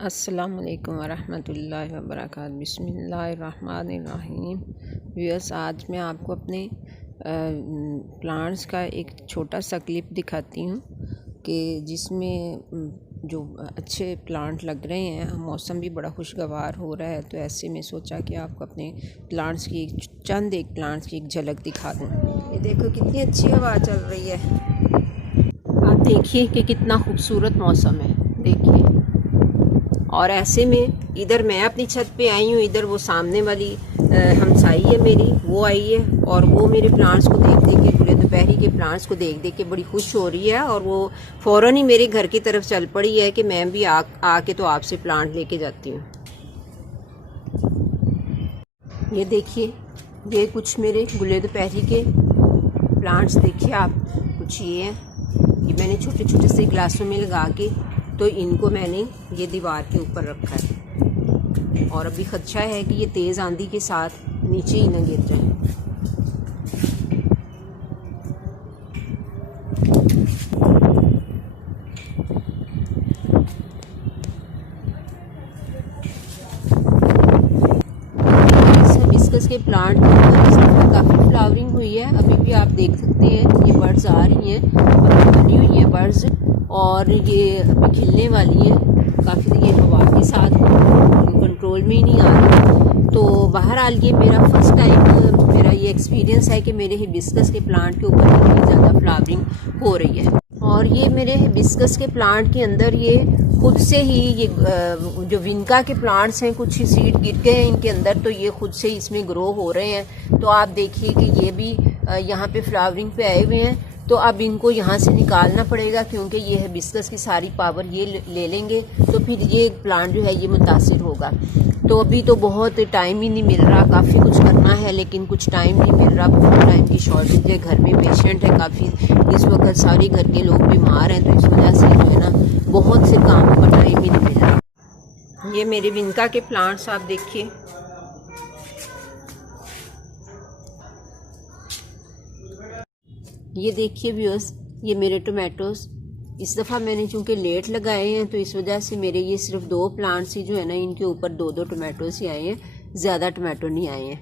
अस्सलामुअलैकुम वरहमतुल्लाहि वबरकातुहू। बिस्मिल्लाहिर्रहमानिर्रहीम। व्यूअर्स, आज मैं आपको अपने प्लांट्स का एक छोटा सा क्लिप दिखाती हूँ कि जिसमें जो अच्छे प्लांट लग रहे हैं, मौसम भी बड़ा खुशगवार हो रहा है, तो ऐसे में सोचा कि आपको अपने प्लांट्स की एक प्लांट्स की एक झलक दिखा दूँ। ये देखो कितनी अच्छी हवा चल रही है। आप देखिए कि कितना खूबसूरत मौसम है, देखिए। और ऐसे में इधर मैं अपनी छत पे आई हूँ, इधर वो सामने वाली हमसाई है मेरी, वो आई है और वो मेरे प्लांट्स को देख देख के, खुले दोपहरी के प्लांट्स को देख देख के बड़ी खुश हो रही है और वो फ़ौरन ही मेरे घर की तरफ चल पड़ी है कि मैं भी आके तो आपसे प्लांट लेके जाती हूँ। ये देखिए, ये कुछ मेरे गुले दोपहरी के प्लांट्स देखिए आप, कुछ ये हैं। ये मैंने छोटे छोटे से ग्लासों में लगा के तो इनको मैंने ये दीवार के ऊपर रखा है और अभी खदशा है कि ये तेज़ आंधी के साथ नीचे ही ना गिर जाए। हिबिस्कस के प्लांट काफ़ी फ्लावरिंग हुई है, अभी भी आप देख सकते हैं। ये बर्ड्स आ रही हैं, अभी बनी हुई है बर्ड्स और ये अभी खिलने वाली है। काफ़ी ये हवा के साथ कंट्रोल में ही नहीं आ रही। तो बहरहाल ये मेरा फर्स्ट टाइम मेरा ये एक्सपीरियंस है कि मेरे हिबिस्कस के प्लांट के ऊपर इतनी ज़्यादा फ्लावरिंग हो रही है। और ये मेरे हिबिस्कस के प्लांट के अंदर ये खुद से ही ये जो विनका के प्लांट्स हैं, कुछ ही सीड गिर गए हैं इनके अंदर, तो ये खुद से ही इसमें ग्रो हो रहे हैं। तो आप देखिए कि ये भी यहाँ पे फ्लावरिंग पे आए हुए हैं। तो अब इनको यहाँ से निकालना पड़ेगा क्योंकि ये हिबिस्कस की सारी पावर ये ले लेंगे, तो फिर ये प्लांट जो है ये मुतासिर होगा। तो अभी तो बहुत टाइम ही नहीं मिल रहा, काफ़ी कुछ करना है लेकिन कुछ टाइम नहीं मिल रहा, बहुत टाइम की शॉर्टेज है। घर में पेशेंट है काफ़ी, इस वक्त सारे घर के लोग बीमार हैं, तो इस वजह से जो है ना बहुत से काम का टाइम ही नहीं मिल रहा। ये मेरे विनका के प्लांट्स आप देखिए, ये देखिए व्यूअर्स, ये मेरे टोमेटोज़ इस दफ़ा मैंने चूँकि लेट लगाए हैं तो इस वजह से मेरे ये सिर्फ 2 प्लांट्स ही जो है ना, इनके ऊपर 2-2 टोमेटोज़ ही आए हैं, ज़्यादा टोमेटो नहीं आए हैं।